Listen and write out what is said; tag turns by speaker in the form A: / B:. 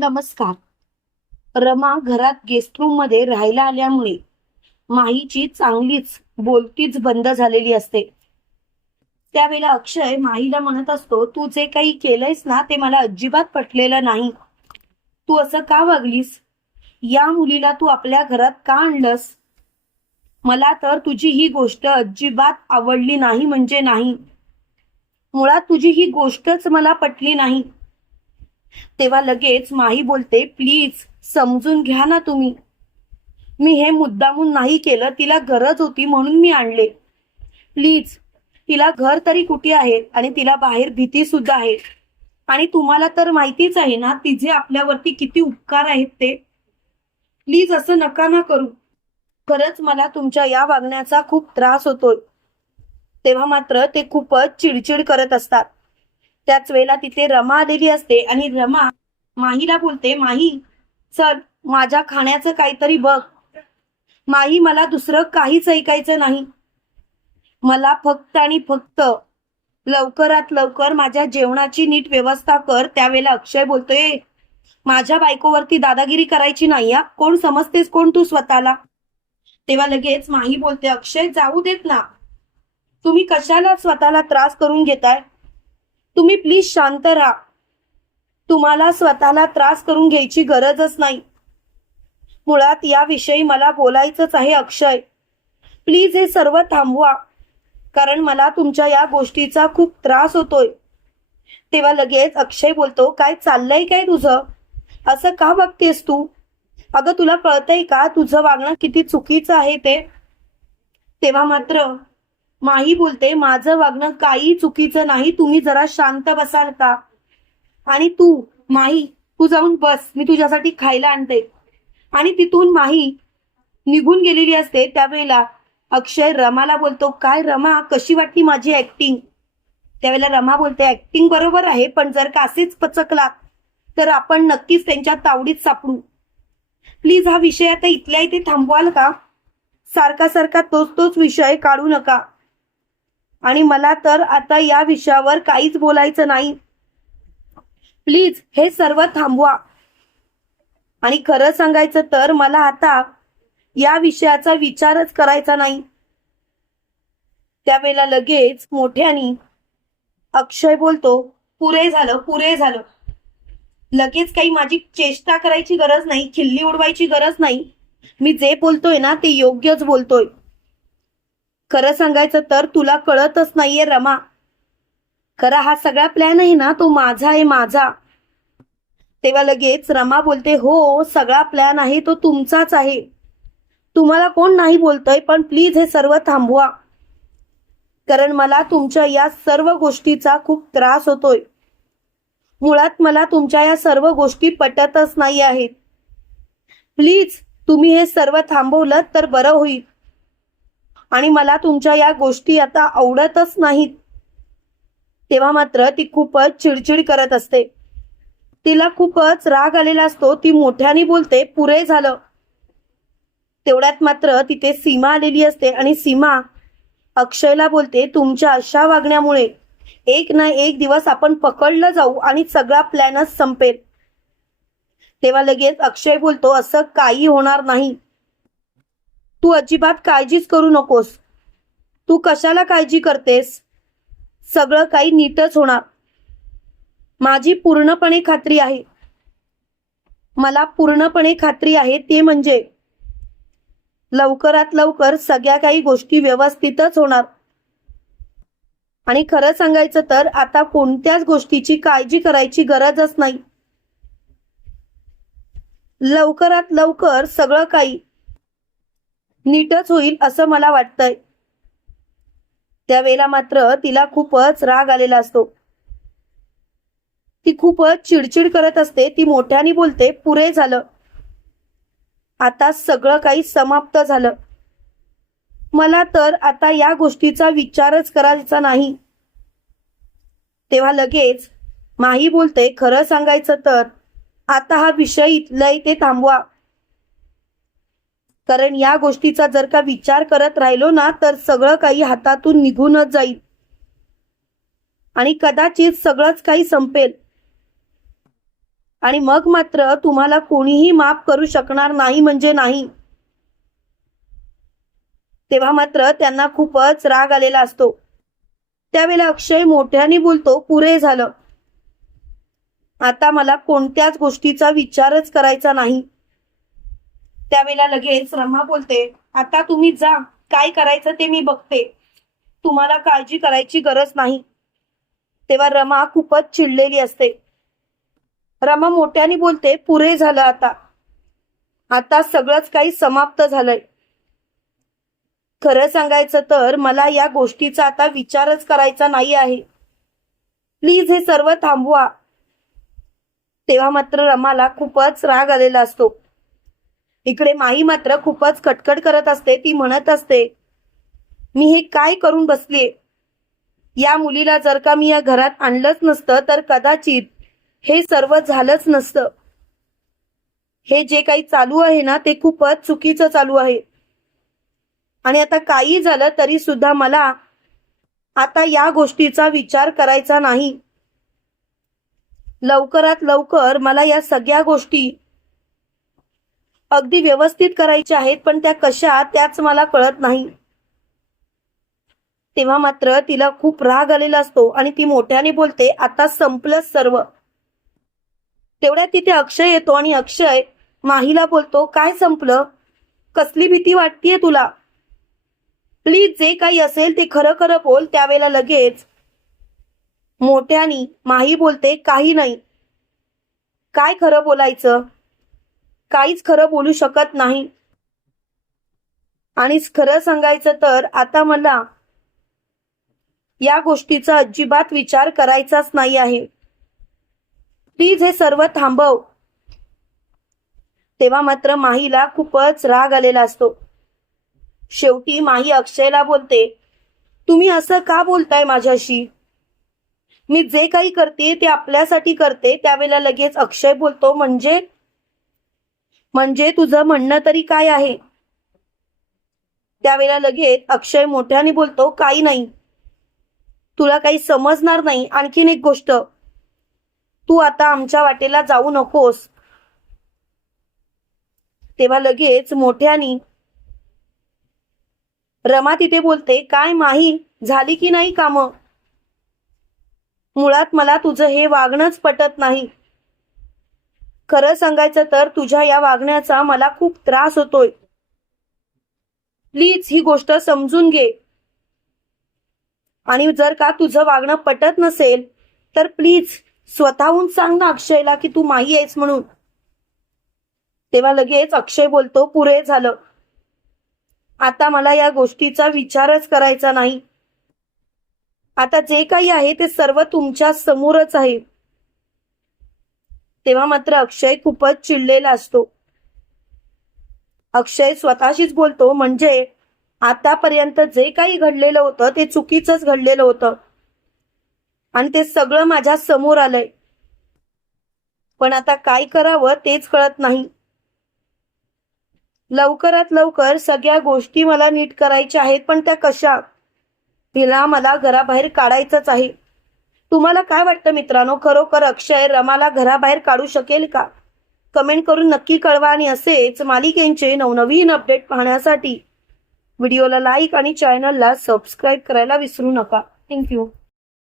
A: नमस्कार. रमा घरात गेस्ट रूममध्ये राहायला आल्यामुळे माहीची चांगलीच बोलतीच बंद झालेली असते. त्यावेळेला अक्षय माहीला म्हणत असतो तू जे काही केलंयस ना ते मला अजिबात पटलेलं नाही. तू असं का वागलीस? या मुलीला तू आपल्या घरात का आणलंस? मला तर तुझी ही गोष्ट अजिबात आवडली नाही म्हणजे नाही. मुळात तुझी ही गोष्टच मला पटली नाही. तेव्हा लगेच माही बोलते प्लीज समजून घ्या ना तुम्ही. मी हे मुद्दामून नाही केलं तिला गरज होती म्हणून मी आणले. प्लीज तिला घर तरी कुठे आहे आणि तिला बाहेर भीती सुद्धा आहे. आणि तुम्हाला तर माहितीच आहे ना तिचे आपल्यावरती किती उपकार आहेत ते. प्लीज असं नका ना करू. खरंच मला तुमच्या या वागण्याचा खूप त्रास होतोय. तेव्हा मात्र ते खूपच चिडचिड करत असतात. त्याच वेळेला तिथे रमा आलेली असते. आणि रमा माहीला बोलते माही चल माझ्या खाण्याचं काहीतरी बघ. माही मला दुसरं काहीच ऐकायचं नाही. मला फक्त आणि फक्त लवकरात लवकर माझ्या जेवणाची नीट व्यवस्था कर. त्यावेळेला अक्षय बोलतोय माझ्या बायकोवरती दादागिरी करायची नाही या कोण समजतेस? कोण तू स्वतःला? तेव्हा लगेच माही बोलते अक्षय जाऊ देत ना. तुम्ही कशाला स्वतःला त्रास करून घेताय? तुम्ही प्लीज शांत राहा. तुम्हाला स्वतःला त्रास करून घ्यायची गरजच नाही. मुळात याविषयी मला बोलायचंच आहे अक्षय. प्लीज हे सर्व थांबवा. कारण मला तुमच्या या गोष्टीचा खूप त्रास होतोय. तेव्हा लगेच अक्षय बोलतो काय चाललंय काय तुझं? असं का बघतेस तू? अगं तुला कळतंय का तुझं वागणं किती चुकीचं आहे ते? तेव्हा मात्र माही बोलते माझं वागणं काही चुकीचं नाही तुम्ही जरा शांत बसाल का? आणि तू माही तू जाऊन बस मी तुझ्यासाठी खायला आणते. आणि तिथून माही निघून गेलेली असते. त्यावेळेला अक्षय रमाला बोलतो काय रमा कशी वाटली माझी ऍक्टिंग त्यावेळेला रमा बोलते ऍक्टिंग बरोबर आहे पण जर का असेच पचकला तर आपण नक्कीच त्यांच्या तावडीत सापडू. प्लीज हा विषय आता इथल्या इथे थांबवाल का? सारखा सारखा तोच तोच विषय काढू नका. आणि मला तर आता या विषयावर काहीच बोलायचं नाही. प्लीज हे सर्व थांबवा. आणि खरं सांगायचं तर मला आता या विषयाचा विचारच करायचा नाही. त्यावेळेला लगेच मोठ्यानी अक्षय बोलतो पुरे झालं पुरे झालं. लगेच काही माझी चेष्टा करायची गरज नाही खिल्ली उडवायची गरज नाही. मी जे बोलतोय ना ते योग्यच बोलतोय. खरं सांगायचं तर तुला कळतच नाहीये रमा. खरा हा सगळा प्लॅन आहे ना तो माझा आहे माझा. तेव्हा लगेच रमा बोलते हो सगळा प्लॅन आहे तो तुमचाच आहे. तुम्हाला कोण नाही बोलतय पण प्लीज हे सर्व थांबवा. कारण मला तुमच्या या सर्व गोष्टीचा खूप त्रास होतोय. मुळात मला तुमच्या या सर्व गोष्टी पटतच नाही आहेत. प्लीज तुम्ही हे सर्व थांबवलं तर बरं होईल. आणि मला तुमच्या या गोष्टी आता आवडतच नाहीत. तेव्हा मात्र ती खूपच चिडचिड करत असते. तिला खूपच राग आलेला असतो. ती मोठ्याने बोलते पुरे झालं. तेवढ्यात मात्र तिथे सीमा आलेली असते आणि सीमा अक्षयला बोलते तुमच्या अशा वागण्यामुळे एक ना एक दिवस आपण पकडलं जाऊ आणि सगळा प्लॅनच संपेल. तेव्हा लगेच अक्षय बोलतो असं काही होणार नाही. तू अजिबात काळजीच करू नकोस. तू कशाला काळजी करतेस? सगळं काही नीटच होणार. माझी पूर्णपणे खात्री आहे. मला पूर्णपणे खात्री आहे ते म्हणजे लवकरात लवकर सगळ्या काही गोष्टी व्यवस्थितच होणार. आणि खरं सांगायचं तर आता कोणत्याच गोष्टीची काळजी करायची गरजच नाही. लवकरात लवकर सगळं काही नीटच होईल असं मला वाटतंय. त्यावेळेला मात्र तिला खूपच राग आलेला असतो. ती खूपच चिडचिड करत असते ती मोठ्याने बोलते पुरे झालं. आता सगळं काही समाप्त झालं. मला तर आता या गोष्टीचा विचारच करायचा नाही. तेव्हा लगेच माही बोलते खरं सांगायचं तर आता हा विषय इथल्या ते थांबवा. कारण या गोष्टीचा जर का विचार करत राहिलो ना तर सगळं काही हातातून निघूनच जाईल. आणि कदाचित सगळंच काही संपेल. आणि मग मात्र तुम्हाला कोणीही माफ करू शकणार नाही म्हणजे नाही. तेव्हा मात्र त्यांना खूपच राग आलेला असतो. त्यावेळेला अक्षय मोठ्याने बोलतो पुरे झालं. आता मला कोणत्याच गोष्टीचा विचारच करायचा नाही. त्यावेळेला लगेच रमा बोलते आता तुम्ही जा काय करायचं ते मी बघते. तुम्हाला काळजी करायची गरज नाही. तेव्हा रमा खूपच चिडलेली असते. रमा मोठ्याने बोलते पुरे झालं आता. आता सगळंच काही समाप्त झालंय. खरं सांगायचं तर मला या गोष्टीचा आता विचारच करायचा नाही आहे. प्लीज हे सर्व थांबवा. तेव्हा मात्र रमाला खूपच राग आलेला असतो. इकडे माही मात्र खूपच कटकट करत असते ती म्हणत असते मी हे काय करून बसलीये? या मुलीला जर का मी या घरात आणलंच नसतं तर कदाचित हे सर्व झालंच नसतं. हे जे काही चालू आहे ना ते खूपच चुकीचं चालू आहे. आणि आता काही झालं तरी सुद्धा मला आता या गोष्टीचा विचार करायचा नाही. लवकरात लवकर मला या सगळ्या गोष्टी अगदी व्यवस्थित करायच्या आहेत पण त्या कशा त्याच मला कळत नाही. तेव्हा मात्र तिला खूप राग आलेला असतो आणि ती मोठ्याने बोलते आता संपलं सर्व. तेवढ्यात तिथे अक्षय येतो आणि अक्षय माहीला बोलतो काय संपलं? कसली भीती वाटतीये तुला? प्लीज जे काही असेल ते खरं खरं बोल त्यावेळेला लगेच. मोठ्यानी माही बोलते काही नाही. काय खरं बोलायचं? काहीच खरं बोलू शकत नाही. आणि खरं सांगायचं तर आता मला या गोष्टीचा अजिबात विचार करायचाच नाही आहे. प्लीज हे सर्व थांबव. तेव्हा मात्र माहीला खूपच राग आलेला असतो. शेवटी माही अक्षयला बोलते तुम्ही असं का बोलताय माझ्याशी? मी जे काही करते ते आपल्यासाठी करते त्यावेळेला लगेच अक्षय बोलतो म्हणजे म्हणजे तुझं म्हणणं तरी काय आहे? त्यावेळेला लगेच अक्षय मोठ्याने बोलतो काही नाही. तुला काही समजणार नाही. आणखीन एक गोष्ट. तू आता आमच्या वाटेला जाऊ नकोस. तेव्हा लगेच मोठ्यानी रमा तिथे बोलते काय माही? झाली की नाही काम? मुळात मला तुझं हे वागणंच पटत नाही. खरं सांगायचं तर तुझ्या या वागण्याचा मला खूप त्रास होतोय. प्लीज ही गोष्ट समजून घे. आणि जर का तुझं वागणं पटत नसेल तर प्लीज स्वतःहून सांग ना अक्षयला की तू माही आहेस म्हणून. तेव्हा लगेच अक्षय बोलतो पुरे झालं. आता मला या गोष्टीचा विचारच करायचा नाही. आता जे काही आहे ते सर्व तुमच्या समोरच आहे. तेव्हा मात्र अक्षय खूपच चिडलेला असतो. अक्षय स्वतःशीच बोलतो म्हणजे आतापर्यंत जे काही घडलेलं होतं ते चुकीचंच घडलेलं होतं. आणि ते सगळं माझ्यासमोर आलंय. पण आता काय करावं तेच कळत नाही. लवकरात लवकर सगळ्या गोष्टी मला नीट करायच्या आहेत पण त्या कशा? तिला मला घराबाहेर काढायचंच आहे. तुम्हाला काय वाटतं मित्रांनो? खरोखर अक्षय रमाला घराबाहेर काढू शकेल का? कमेंट करून नक्की कळवा आणि असेच मालिकेंचे नवनवीन अपडेट पाहण्यासाठी व्हिडिओला लाईक आणि चॅनलला सबस्क्राईब करायला विसरू नका. थँक्यू.